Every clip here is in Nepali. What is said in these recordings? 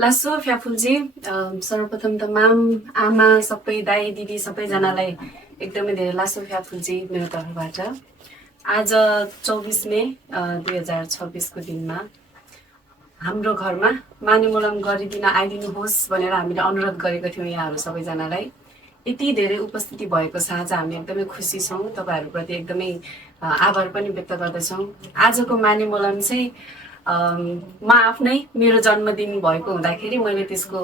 लासो फ्याफुलजी सर्वप्रथम त माम आमा सबै दाई दिदी सबैजनालाई एकदमै धेरै लासो फ्याफुलजी मेरो तर्फबाट। आज 24 मे 2026को दिनमा हाम्रो घरमा मानिमोलम गरिदिन आइदिनुहोस् भनेर हामीले अनुरोध गरेको थियौँ यहाँहरू सबैजनालाई। यति धेरै उपस्थिति भएको छ आज हामी एकदमै खुसी छौँ, तपाईँहरूप्रति एकदमै आभार पनि व्यक्त गर्दछौँ। आजको मानिमोलम चाहिँ म आफ्नै मेरो जन्मदिन भएको हुँदाखेरि मैले त्यसको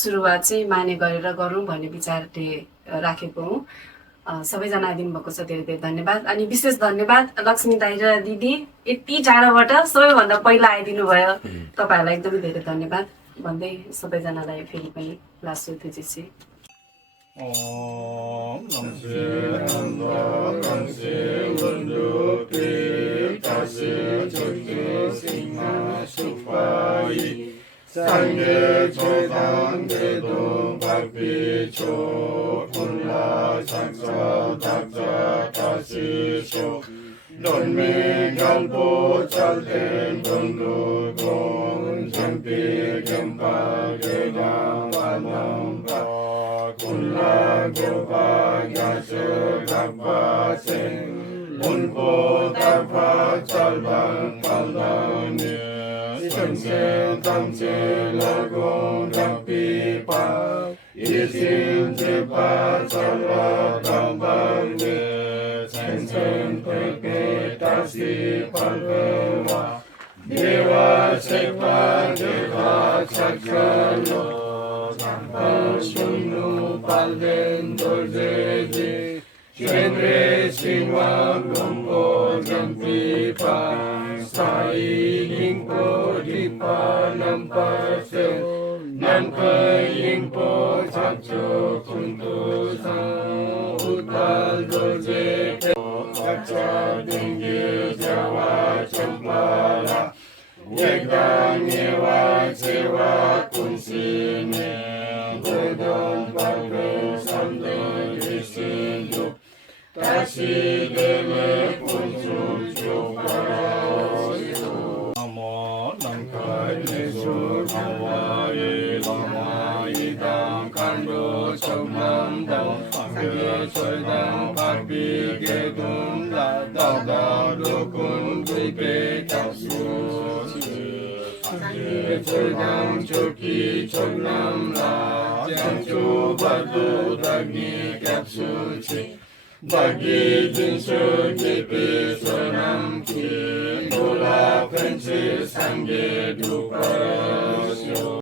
सुरुवात चाहिँ माने गरेर गरौँ भन्ने विचारले राखेको हुँ। सबैजना आइदिनु भएको छ, धेरै धेरै धन्यवाद। अनि विशेष धन्यवाद लक्ष्मी दाइ र दिदी, यति टाढाबाट सबैभन्दा पहिला आइदिनु भयो, तपाईँहरूलाई एकदमै धेरै धन्यवाद भन्दै सबैजनालाई फेरि पनि लासो तुझी Om Namse Nanda Namse Lundu Pi Tase Chokye Singha Shupai Sangye Chodan Gedung Bakpi Chok Unla Saksa Daksa Tasi Shok Don Mi Galpo Chalten Dundu Gong Jampi Gempa Gedang Vanam Kunla Gopa Yasho Gapa Sen Unpo Tapa Chalbang Kalani Sense Tamse Lagong Rapi Pa Isin Jepa Chalva Tambang Ne Sensen Peke Tasi Palvewa Deva Sepa Deva Chakalo Shunu Palden Dolzedi Genre Sinwa Gombo Jampi Pa Sai Lingpo Dipa Nampa Se Nampa Lingpo Chakcho Kuntu Sang Utal Dolzedi Chakcha Dengi Jawa Champala Yekdan Yewa Sewa Kunsine Godon Palve Sande Disindu Tashi Dele Kunsu Chukaraosu Namo Namkai Nesu Hawaii Lama Idam Kando Choknam Dam Sangye Choydam Parbi Gedum La Dada Lukun Kuipe Kapsu Chodam Choki Choknam La Janchu Badu Dagni Kapsuchi Bagi Jinsu Kipi Sonam Ki Nula Pensi Sangye Duparasyo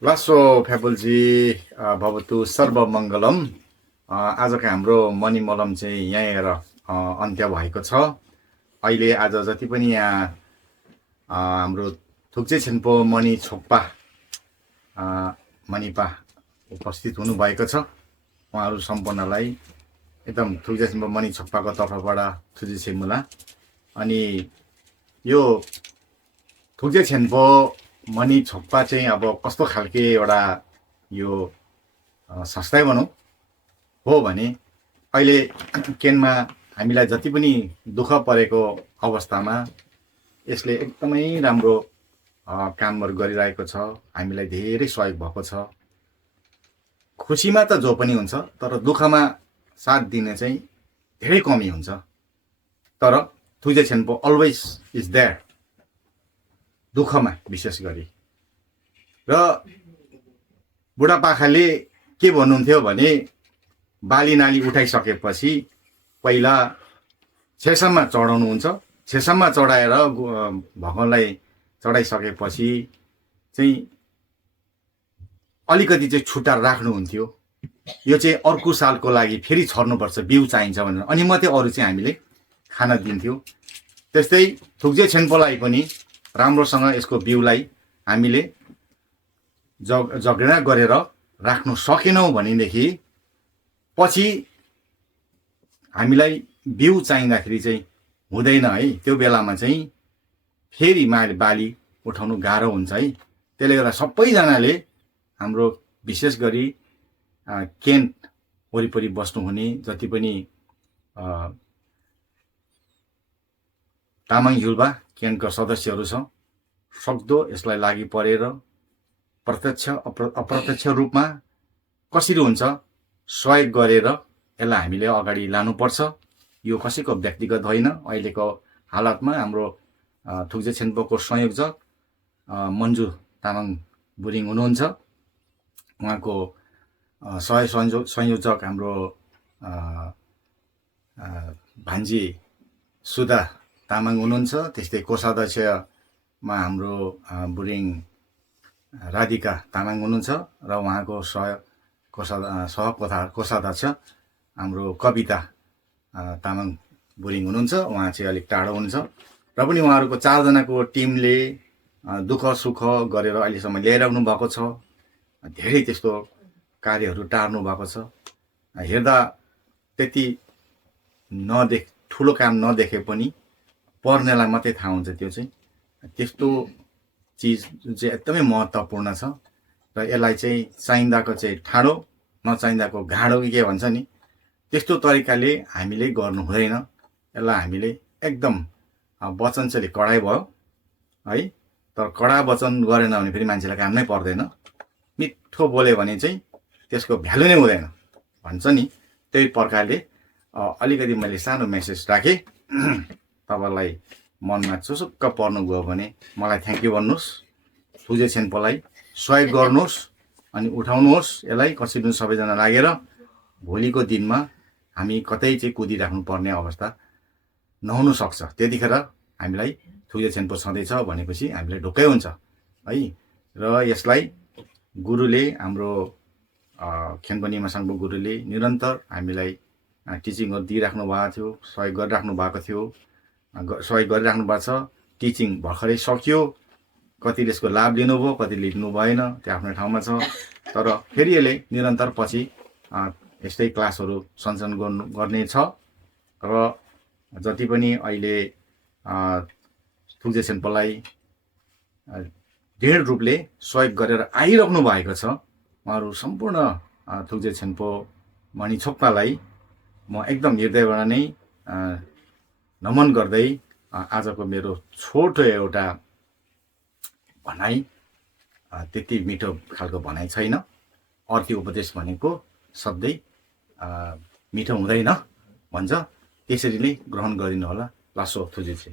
लासो फ्यापुलजी भवतु सर्वमङ्गलम। आजको हाम्रो मनी मलम चाहिँ यहीँनिर अन्त्य भएको छ। अहिले आज जति पनि यहाँ हाम्रो थुक्चे छिन्पो मणि छोक्पा मणिपा उपस्थित हुनुभएको छ। उहाँहरू सम्पूर्णलाई एकदम थुक्चे छिन्पो मणि छोक्पाको तर्फबाट थुक्चे छिमुला। अनि यो थुक्चे छिन्पो मणि छोक्पा चाहिँ अब कस्तो खालके एउटा यो संस्थै भनौँ हो भने अहिले केनमा हामीलाई जति पनि दुःख परेको अवस्थामा यसले एकदमै राम्रो कामहरू गरिरहेको छ। हामीलाई धेरै सहयोग भएको छ। खुसीमा त जो पनि हुन्छ, तर दुःखमा साथ दिने चाहिँ धेरै कमी हुन्छ। तर थुक्चे छिन्पो अलवेज इज देयर, दुःखमा विशेष गरी। र बुढापाखाले के भन्नुहुन्थ्यो भने बाली नाली उठाइसकेपछि पहिला छेसममा चढाउनुहुन्छ, छेसममा चढाएर भगवानलाई चढाइसकेपछि चाहिँ अलिकति चाहिँ छुट्टा राख्नुहुन्थ्यो। यो चाहिँ अर्को सालको लागि फेरि छर्नुपर्छ, बिउ चाहिन्छ भनेर, अनि मात्रै अरू चाहिँ हामीले खान दिन्थ्यो। त्यस्तै थुक्चे छिन्पोलाई पनि राम्रोसँग यसको बिउलाई हामीले जगेडा गरेर राख्नु सकेनौँ भनेदेखि पछि हामीलाई बिउ चाहिँदाखेरि चाहिँ हुँदैन है। त्यो बेलामा चाहिँ फेरि बाली उठाउनु गाह्रो हुन्छ है। त्यसले गर्दा सबैजनाले हाम्रो विशेष गरी केन्ट वरिपरि बस्नुहुने जति पनि तामाङ युवा केन्टका सदस्यहरू छ, सक्दो यसलाई लागि परेर प्रत्यक्ष अप्रत्यक्ष रूपमा कसरी हुन्छ सहयोग गरेर यसलाई हामीले अगाडि लानुपर्छ। यो कसैको व्यक्तिगत होइन। अहिलेको हालतमा हाम्रो थुक्जे छेन्पोको संयोजक मन्जु तामाङ बुरिङ हुनुहुन्छ। उहाँको संयोजक हाम्रो भान्जी सुधा तामाङ हुनुहुन्छ। त्यस्तै कोषाध्यक्षमा हाम्रो बुरिङ राधिका तामाङ हुनुहुन्छ र उहाँको कोषाध्यक्ष हाम्रो कविता तामाङ बुरिङ हुनुहुन्छ। उहाँ चाहिँ अलिक टाढो हुनुहुन्छ र पनि उहाँहरूको 4 जनाको टिमले दुःख सुख गरेर अहिलेसम्म ल्याइराख्नु भएको छ। धेरै त्यस्तो कार्यहरू टार्नु भएको छ। हेर्दा त्यति ठुलो काम नदेखे पनि पर्नेलाई मात्रै थाहा हुन्छ। त्यो चाहिँ त्यस्तो चिज जुन चाहिँ एकदमै महत्त्वपूर्ण छ र यसलाई चाहिँ चाहिँदाको चाहिँ ठाडो नचाहिँदाको घाँडो के भन्छ नि, त्यस्तो तरिकाले हामीले गर्नु हुँदैन। यसलाई हामीले एकदम वचन चाहिँ कडाइ भयो है, तर कडा वचन गरेन भने फेरि मान्छेलाई काम नै पर्दैन। मिठो बोल्यो भने चाहिँ त्यसको भ्यालु नै हुँदैन भन्छ नि। त्यही प्रकारले अलिकति मैले सानो मेसेज राखेँ। तपाईँलाई मनमा चुसुक्क पर्नु गयो भने मलाई थ्याङ्क यू भन्नुहोस्। थुक्जे छेन्पोलाई सहयोग गर्नुहोस् अनि उठाउनुहोस्। यसलाई कसरी सबैजना लागेर भोलिको दिनमा हामी कतै चाहिँ कुदिराख्नु पर्ने अवस्था नहुन सक्छ। त्यतिखेर हामीलाई थुक्जे छेन्पो छँदैछ भनेपछि हामीलाई ढुक्कै हुन्छ है। र यसलाई गुरुले हाम्रो खेनपनी मसाङबो गुरुले निरन्तर हामीलाई टिचिङहरू दिइराख्नु भएको थियो, सहयोग गरिराख्नु भएको थियो, सहयोग गरिराख्नु भएको छ। टिचिङ भर्खरै सकियो। कतिले यसको लाभ लिनुभयो, कतिले लिनु भएन, त्यो आफ्नो ठाउँमा छ। तर फेरि यसले निरन्तर पछि यस्तै क्लासहरू सञ्चालन गर्ने छ। र जति पनि अहिले थुक्जे छेन्पोलाई दृढ रूपले सहयोग गरेर आइराख्नु भएको छ, उहाँहरू सम्पूर्ण थुक्जे छेन्पो मणिछोक्पालाई म एकदम हृदयबाट नै नमन गर्दै आजको मेरो छोटो एउटा भनाइ, त्यति मिठो खालको भनाइ छैन। अर्ती उपदेश भनेको सधैँ मिठो हुँदैन भन्छ, त्यसरी नै ग्रहण गरिनु होला। लासो थुक्जे छे।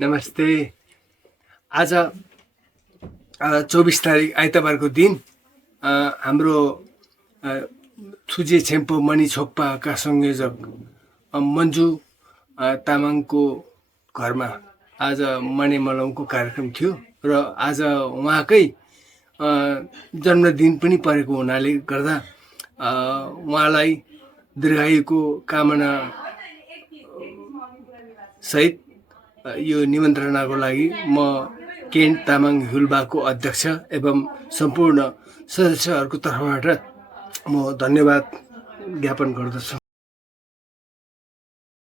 नमस्ते। आज 24 तारिक आइतबारको दिन हाम्रो थुक्जे छेन्पो मणिछोक्पाका संयोजक मन्जु तामाङको घरमा आज मने मलौको कार्यक्रम थियो र आज उहाँकै जन्मदिन पनि परेको हुनाले गर्दा उहाँलाई दीर्घायुको कामना सहित यो निमन्त्रणाको लागि म केन तामाङ हुल्बाको अध्यक्ष एवं सम्पूर्ण सदस्यहरूको तर्फबाट म धन्यवाद ज्ञापन गर्दछु।